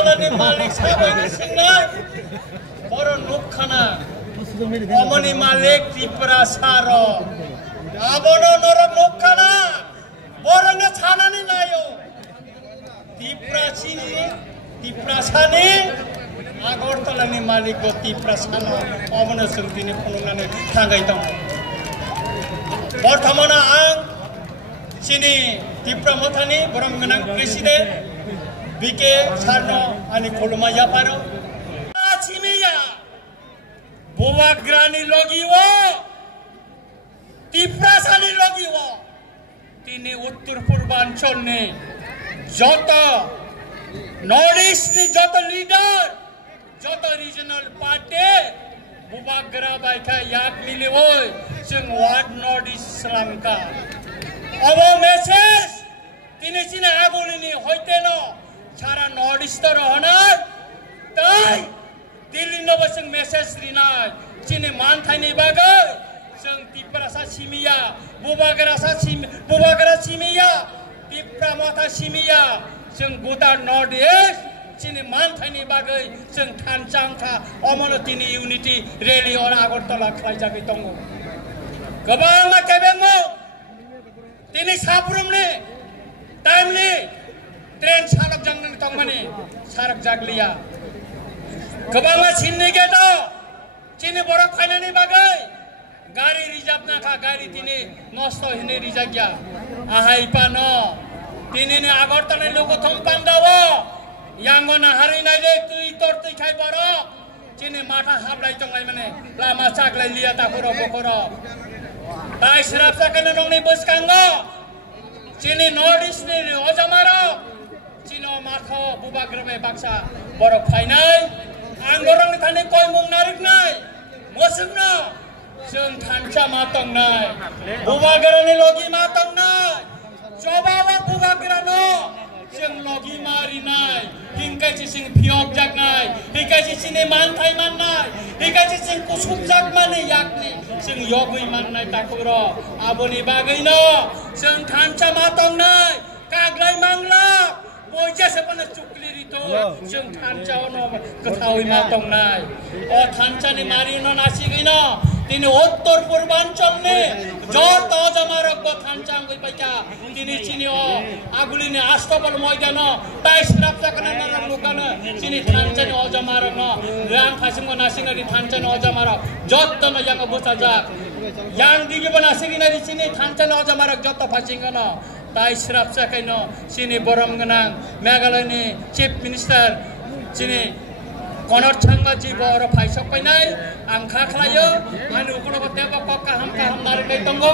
Agartala ni Malik sabai singai boro nukhana Omoni Malik Tripura Saro abono noro nukhana boro na chana ni nayo Tripura sani Agartala ni Malik go Tripura sana omono sungtini phunungane thangai tong Borthamana ang sini Tripura Mothani borong menang presiden BK Sarno ani koloma yaparo Chimiya Bobagrani logiwo Tripura sani logiwo tini uttor purbanchal ne joto Northeast ni joto leader joto regional party Bobagra baika yak miliwoy sing ward Northeast Slamka abo message tini sina agulini hoiteno সারা north Easter honours তাই Delhi নবসং message Rinnai চিনি মান tiny বাগে जों Tripura सिमिया Bubagra सिमिया Tripura मथा सिमिया जों गुदा north east चिनि मान थाइनि बागै जों थानचांखा अमनो तिनि इउनिटी रेली और आगरतला खालायजागै दङ गोबां केबेंगो तिनि साफ्रोमनि टाइमलि ट्रेन सारक जांगन तंगमानि सारक जागलिया गोबां सिननि गेटो चिनि बरफ फायनानि बागै गाड़ी रिजर्व नाखा गाड़ी तिनि नष्ट हिने रिजाग्या आहाय पानो तिनि ने आगरतला लोको थम पान्दावो यांगना हारिनायले तुइ तोरतै खाय बरफ चिनि माथा हाबलाय तंगाय माने लामा चागलाय लिया ताखरो बखरो ताइ सिराप साकने नंनि बसकांगो चिनि नर्थ इस्ट नि अजामारो चिनो माखो बुबाग्रमे बाक्सा बरफ फायनाय आंगरंनि थाने कय मुं नारिकनाय मोसुमनो जों थानचा मा तंनाय बुबाग्रानि लगी मा तंनाय जबाबा बुबाग्रानो जों लगी मारिनाय हिंगायसि सिं फियक जागनाय हिंगायसि सिनि मानथाय माननाय हिंगायसि सिं कुसुम जागमानि याकनि जों यगै माननाय ताखुरो आबोनि बागैनो जों थानचा मा तंनाय कागलाय मांला बयजासे पन चुक्लिरितो जों थानचानो गथावै मा तंनाय अ थानचानि मारिनो नासिगैनो तिनि उत्तर पूर्वांचलनि जत अजमारक थानचांगै पाइका तिनि चिनिओ आगुलिनि आस्तबल मैदान ताइस रापचाकना नरं लुकानो चिनि थानचानि अजमारक रां थासिमो नासिंगनि थानचानि अजमारक जत्तन यांग बसाजाक yang digibana sigina di sini थानचानि अजमारक जत्त फासिंगनो ताइस रापचाकैनो चिनि बरम गनां मेघालयनि चीफ मिनिस्टार चिनि Konor changa ji boro phaisok painai ang kha khlayo ani ukono tepa pakka ham narik tongo